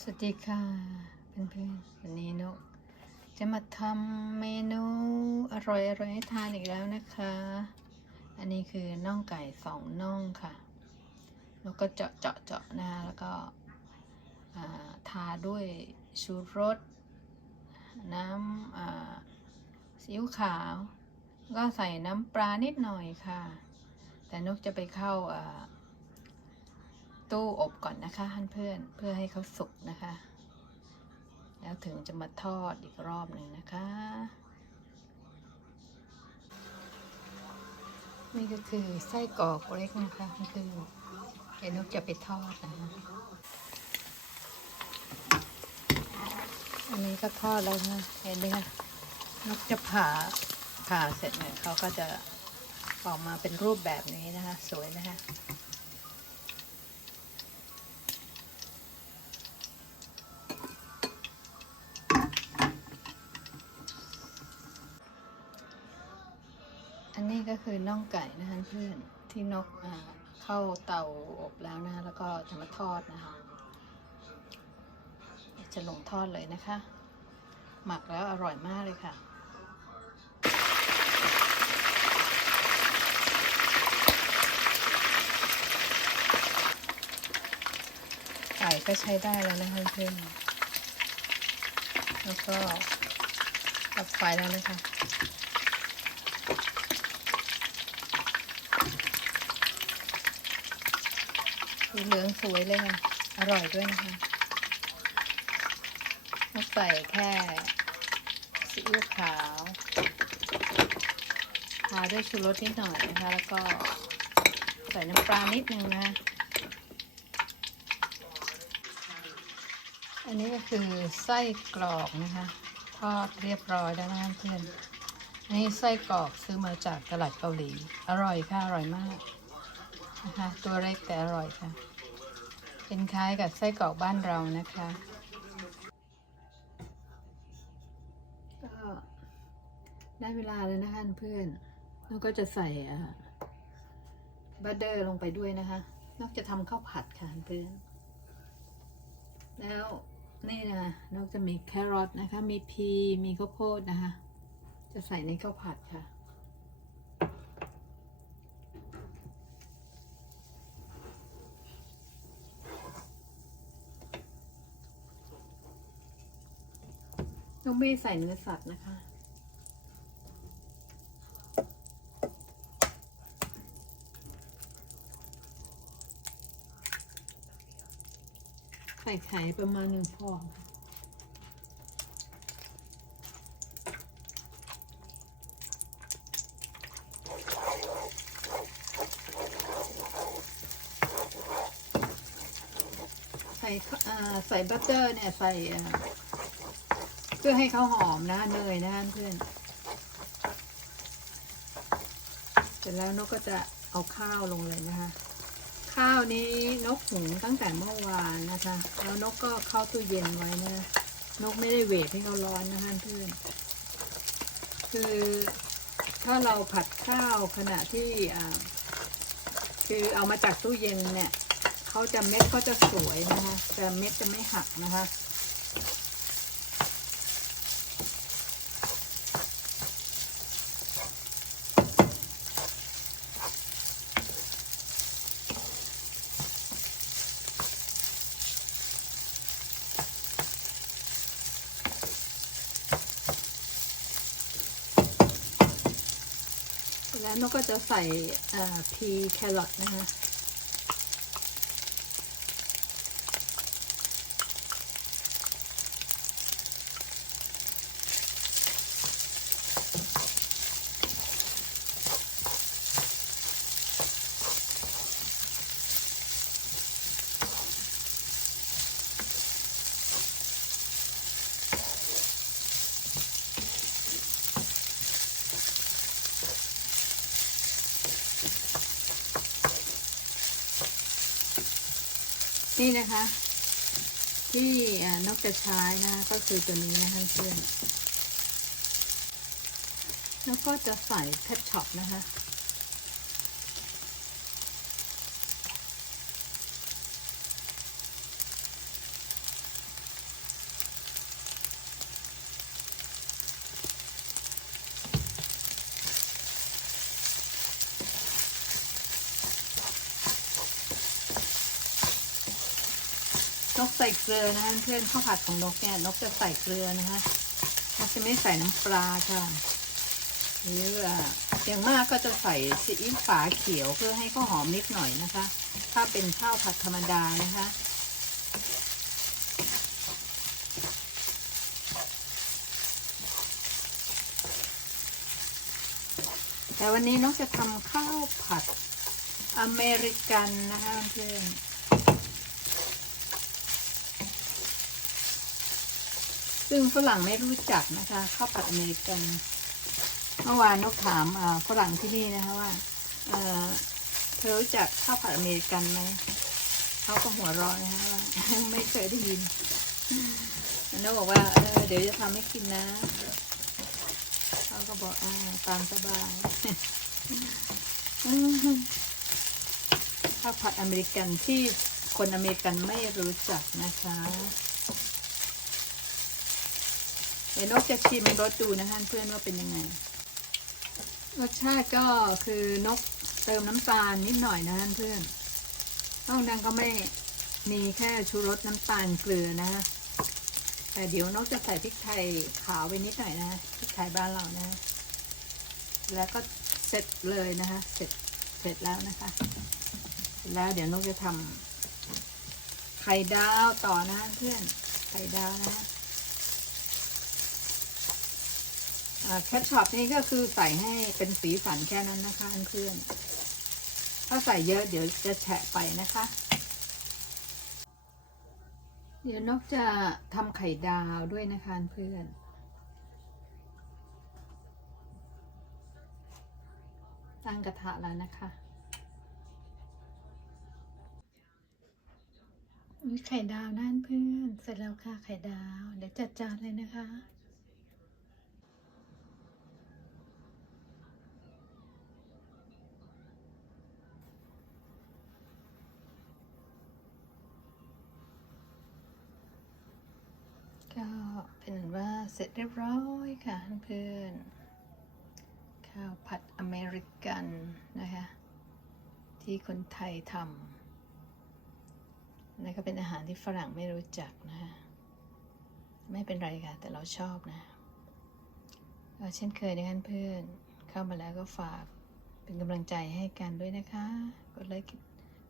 สวัสดีค่ะเพื่อนๆวันนี้นกจะมาทำเมนูอร่อยๆให้ทานอีกแล้วนะคะ อันนี้คือน่องไก่สองน่องค่ะแล้วก็เจาะเจาะเจาะนะคะแล้วก็ทาด้วยชูรส น้ำซีอิ๊วขาว ก็ใส่น้ำปลานิดหน่อยค่ะ แต่นกจะไปเข้า ตู้อบก่อนนะคะท่านเพื่อนเพื่อให้เขาสุกนะคะ แล้วถึงจะมาทอดอีกรอบหนึ่งนะคะ นี่ก็คือไส้กรอกเล็กนะคะนี่คือเดี๋ยวนกจะไปทอดนะคะอันนี้ก็ทอดแล้วนะเห็นไหมคะนกจะผ่าผ่าเสร็จเนี่ยเขาก็จะออกมาเป็นรูปแบบนี้นะคะ สวยนะคะ อันนี้ก็คือน่องไก่นะคะเพื่อนที่นกอ่าเข้าเตาอบแล้วนะแล้วก็จะมาทอดนะคะจะลงทอดเลยนะคะ หมักแล้วอร่อยมากเลยค่ะไก่ก็ใช้ได้แล้วนะคะเพื่อนแล้วก็ตัดไฟแล้วนะคะ สีเหลืองสวยเลยค่ะ อร่อยด้วยนะคะเราใส่แค่ซีอิ๊วขาวทาด้วยชูรสนิดหน่อยนะคะ แล้วก็ใส่น้ำปลานิดนึงนะคะอันนี้ก็คือไส้กรอกนะคะ ทอดเรียบร้อยแล้วนะคะเพื่อนนนี้ไส้กรอกซื้อมาจากตลาดเกาหลี อร่อยค่ะ อร่อยมาก นะคะตัวเล็กแต่อร่อยค่ะ เป็นคล้ายกับไส้กรอกบ้านเรานะคะ ก็ได้เวลาแล้วนะคะเพื่อนแล้วก็จะใส่บัตเตอร์ลงไปด้วยนะคะ นอกจะทำข้าวผัดค่ะเพื่อน แล้วนี่นะนอกจะมีแครอทนะคะ มีพี มีข้าวโพดนะคะ จะใส่ในข้าวผัดค่ะ น้องไม่ใส่เนื้อสัตว์นะคะ ใส่ไข่ประมาณหนึ่งฟองค่ะใส่ใส่บัตเตอร์เนี่ย ใส่ พื่อให้เขาหอมนะเนยนะเพื่อน เสร็จแล้วนกก็จะเอาข้าวลงเลยนะคะ ข้าวนี้นกหุงตั้งแต่เมื่อวานนะคะ แล้วนกก็เข้าตู้เย็นไว้นะ นกไม่ได้เวทให้เขาร้อนนะคะเพื่อน คือถ้าเราผัดข้าวขณะที่คือเอามาจากตู้เย็นเนี่ยเขาจะเม็ดก็จะสวยนะคะ แต่เม็ดจะไม่หักนะคะ แล้วนกก็จะใส่พีแครอทนะคะ นี่นะคะ ที่อ่านกจะใช้นะก็คือตัวนี้นะคะเพื่อนแล้วก็จะใส่แพทช็อปนะคะ นกใส่เกลือนะคะเพื่อนข้าวผัดของนกเนี่ยนกจะใส่เกลือนะคะนกจะไม่ใส่น้ำปลาค่ะหรืออย่างมากก็จะใส่ซีอิ๊วฝาเขียวเพื่อให้ข้าวหอมนิดหน่อยนะคะ ถ้าเป็นข้าวผัดธรรมดานะคะแต่วันนี้นกจะทำข้าวผัดอเมริกันนะคะเพื่อน ซึ่งฝรั่งไม่รู้จักนะคะข้าวผัดอเมริกันเมื่อวานนกถามฝรั่งที่นี่นะคะว่าเธอรู้จักข้าวผัดอเมริกันไหมเขาก็หัวเราะนะคะว่าไม่เคยได้ยินนกบอกว่าเเดี๋ยวจะทำให้กินนะเขาก็บอกอ่าตามสบายข้าวผัดอเมริกันที่คนอเมริกันไม่รู้จักนะคะ เดี๋ยวนกจะชิมรสดูนะคะเพื่อนว่าเป็นยังไง รสชาติก็คือนกเติมน้ำตาลนิดหน่อยนะเพื่อนนอกนั้นก็ไม่มีแค่ชูรสน้ำตาลเกลือนะแต่เดี๋ยวนกจะใส่พริกไทยขาวไปนิดหน่อยนะพริกไทยบ้านเรานะ แล้วก็เสร็จเลยนะคะเสร็จเสร็จแล้วนะคะ แล้วเดี๋ยวนกจะทำไข่ดาวต่อนะเพื่อนไข่ดาวนะ แคชช็อปนี่ก็คือใส่ให้เป็นสีสันแค่นั้นนะคะเพื่อนถ้าใส่เยอะเดี๋ยวจะแฉะไปนะคะ เดี๋ยวนกจะทำไข่ดาวด้วยนะคะเพื่อนตั้งกระทะแล้วนะคะไข่ดาวนั่นเพื่อน เสร็จแล้วค่ะไข่ดาว เดี๋ยวจัดจานเลยนะคะ ก็ เป็นอันว่าเสร็จเรียบร้อยค่ะเพื่อนๆข้าวผัดอเมริกันนะคะที่คนไทยทำนั่นก็เป็นอาหารที่ฝรั่งไม่รู้จักนะคะไม่เป็นไรค่ะ แต่เราชอบนะก็เช่นเคยนะคะเพื่อนเข้ามาแล้วก็ฝากเป็นกำลังใจให้กันด้วยนะคะ กดไลค์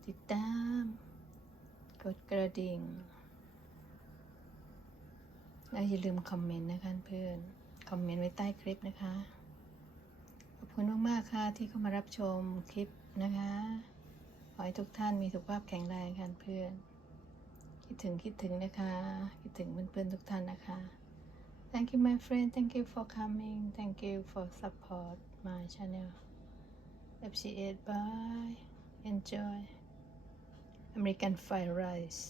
ติดตาม กดกระดิ่ง และอย่าลืมคอมเมนต์นะคะเพื่อน คอมเมนต์ไว้ใต้คลิปนะคะ ขอบคุณมากๆค่ะที่เข้ามารับชมคลิปนะคะ ขอให้ทุกท่านมีสุขภาพแข็งแรงค่ะเพื่อน คิดถึงคิดถึงนะคะ คิดถึงเพื่อนๆทุกท่านนะคะ Thank you my friend Thank you for coming Thank you for support my channel appreciate bye enjoy American fried rice